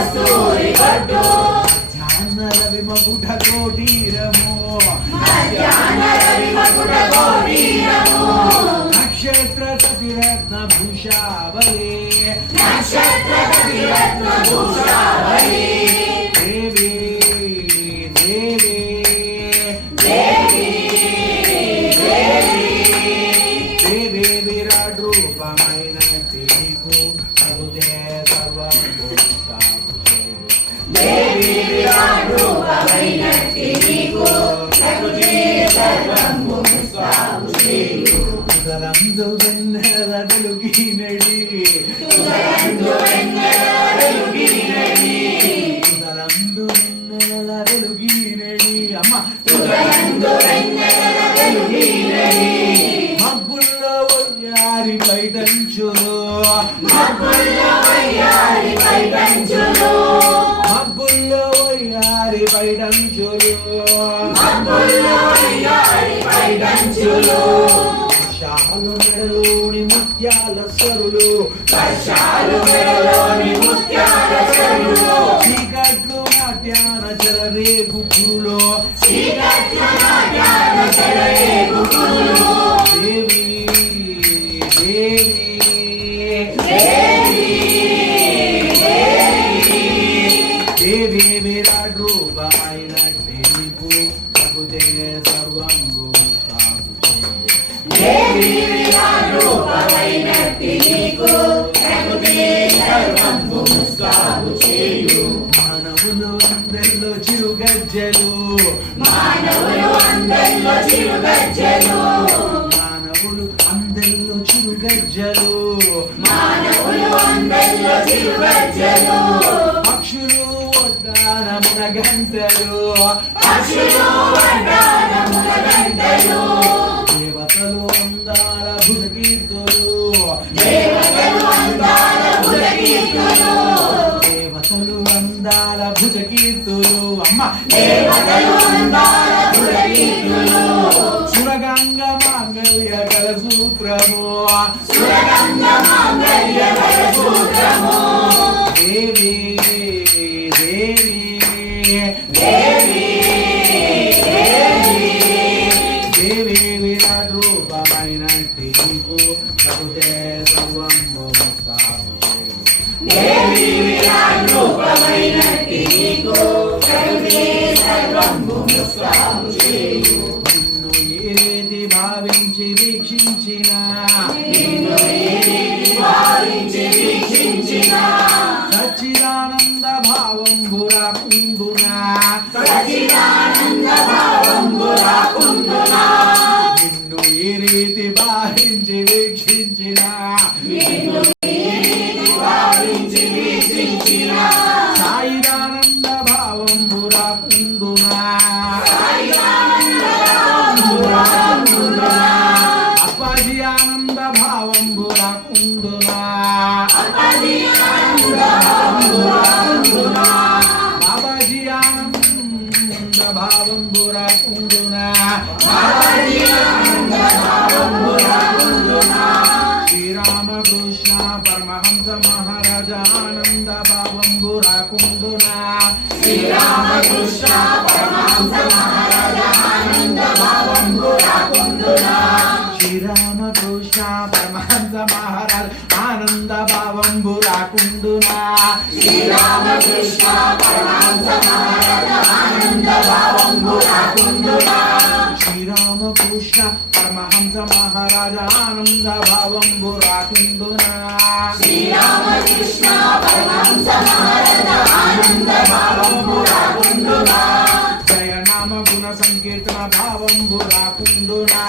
కస్తూరి బొట్టు ధ్యానరవి మకుట కోటీరము నక్షత్ర కతిరత్న భూషావళి దేవి దేవి దేవి దేవి విరాట్ రూపమైన నీకు ప్రభుదే సర్వం ఉదరందు వెన్నెల వెలుగినడి ఉదరందు వెన్నెల వెలుగినడి అమ్మ మబ్బుల్లో వయ్యారి పైటంచులు మబ్బుల్లో వయ్యారి పైటంచులు వర్షాలు మెడలోని ముత్యాల సరులు చీకట్లు నాట్యాన చెలరేగు పురులో దేవి దేవి విరాట్ రూపమైన నీకు ప్రభుదే సర్వం మానవులు అందరిలో చిరుగజ్జలు మానవులు అందరిలో చిరుగజ్జలు పక్షులు ఒడ్డాన మునగంటలు దేవతలు అందాల భుజకీర్తులు అమ్మ సురగంగ మాంగళ్య కల సూత్రము దేవి దేవి దేవి విరాట్ రూపమైన నీకు ప్రభుదే సర్వం నిన్ను ఏది భావించి వీక్షించిన సచ్చిదానంద భావంబురా కుందునా నిన్ను ఏ రీతి భావించి వీక్షించిన సాయిదానంద భావంబురా కుందునా అప్పాజీ ఆనంద భావంబురా కుందునా బాబాజీ ఆనంద భావంబురా కుందునా శ్రీరామకృష్ణ పరమహంస మహారాజ ఆనంద భావంబురా కుందునా శ్రీరామకృష్ణ పరమహంస మహారాజ ఆనంద భావంబురా కుందునా శ్రీరామకృష్ణ పరమహంస మహారాజ ఆనంద భావం భావంబు రాకుండునా శ్రీరామకృష్ణ పరమహంస మహారాజ ఆనంద భావంబు రాకుండునా శ్రీరామకృష్ణ పరమహంస మహారాజ ఆనంద భావంబు రాకుండునా శ్రీరామకృష్ణ పరమహంస మహారాజ ఆనంద భావంబు రాకుండునా జయనామ గుణ సంకీర్తన భావంబు రాకుండునా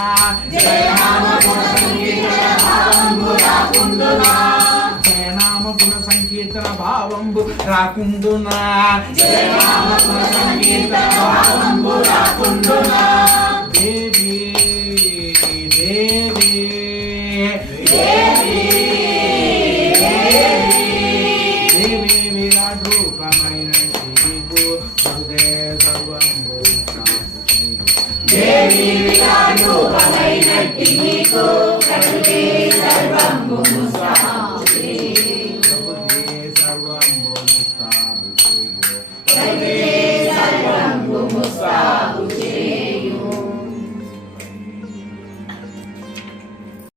జయనామ గుణ సంకీర్తన భావంబు రాకుండునా జయనామ గుణ సంకీర్తన భావంబు రాకుండునా జయనామ గుణ సంకీర్తన భావంబు రాకుండునా దేవి దేవి దేవి దేవి విరాట్ రూపమైన నీకు హృదయ సర్వంబు దేవి విరాట్ రూపమైనట్టి నీకు ప్రకృతి సర్వంబు ముస్తాబు సర్వంబు ముస్తాబు ప్రకృతి సర్వంబు ముస్తాబు